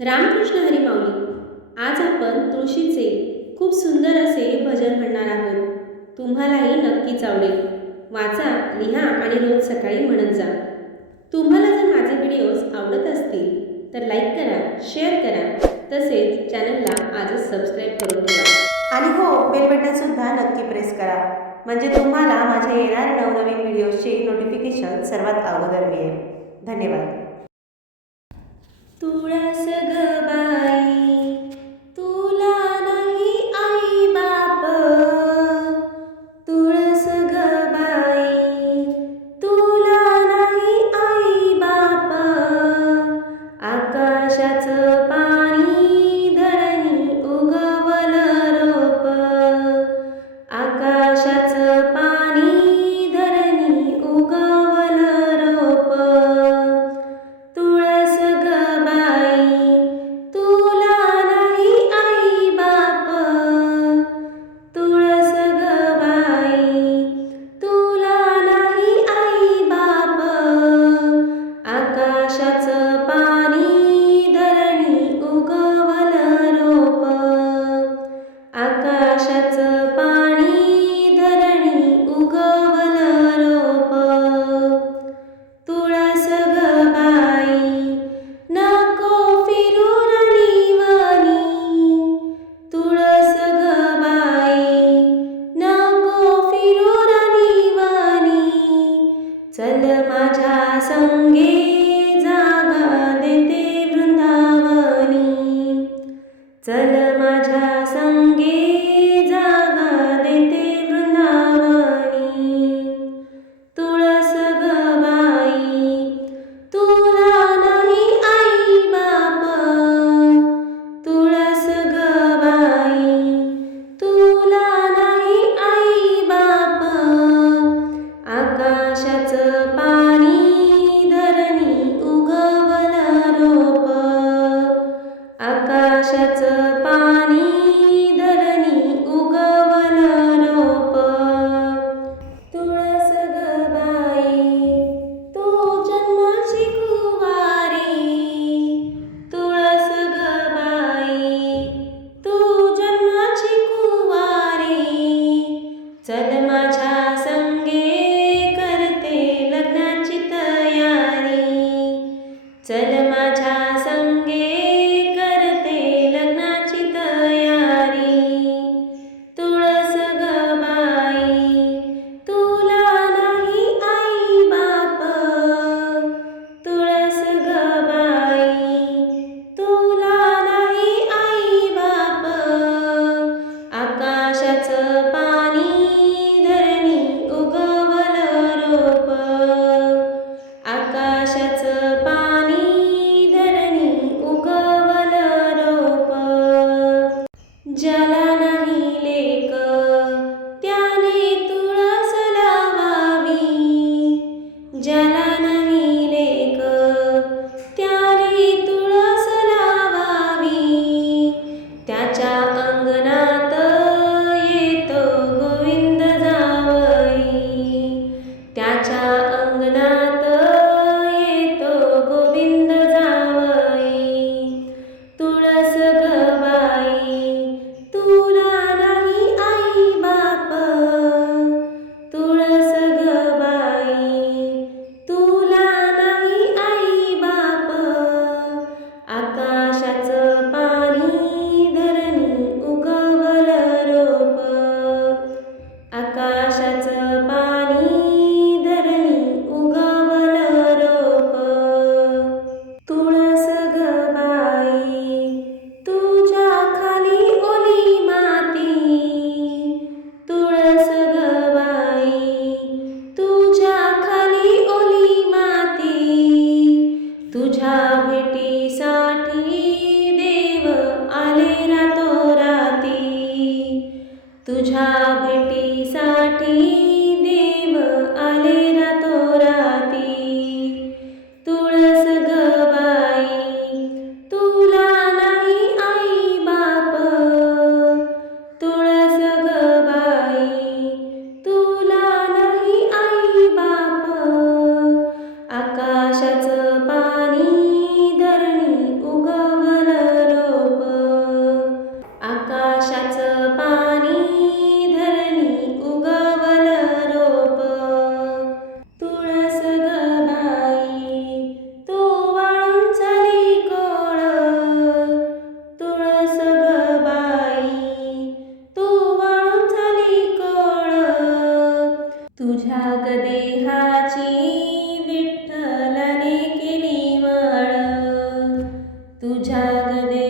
रामकृष्ण हरी माऊली. आज आपण तुळशीचे खूप सुंदर असे भजन म्हणणार आहोत. तुम्हालाही नक्कीच आवडेल. वाचा, लिहा आणि रोज सकाळी म्हणत जा. तुम्हाला जर माझे व्हिडिओज आवडत असतील तर लाईक करा, शेअर करा, तसेच चॅनलला आजच सबस्क्राईब करून ठेवा. आणि हो, बेल बटनसुद्धा नक्की प्रेस करा, म्हणजे तुम्हाला माझ्या येणाऱ्या नवनवीन व्हिडिओजचे नोटिफिकेशन सर्वात अगोदर मिळेल. धन्यवाद. तुळस ग बाई, तुला नाही आई बाप. तुळस ग बाई, तुला नाही आई बाप. आकाशाचं पाणी धरणी उगवलं रोप. आकाशाचं पाणी धरणी उगवलं रोप. तुळस ग बाई, तुला नाही आई बाप. तुळस ग बाई, तुला नाही आई बाप. आकाशाचं पाणी धरणी उगवलं रोप. आकाशाचं पाणी धरणी उगवलं रोप. तुळस ग बाई, नको फिरून निवनी. तुळस ग बाई, नको फिरून निवनी. चल माझ्या संगे जागा देते वृंदावनी. चल माझ्या संगे जागा देते वृंदावनी. तुळस ग बाई, तुला नाही आई बाप. तुळस ग बाई, तुला नाही आई बाप. आकाशाचं पाणी धरणी उगवलं रोप. आकाशाचं तुझ्या गदे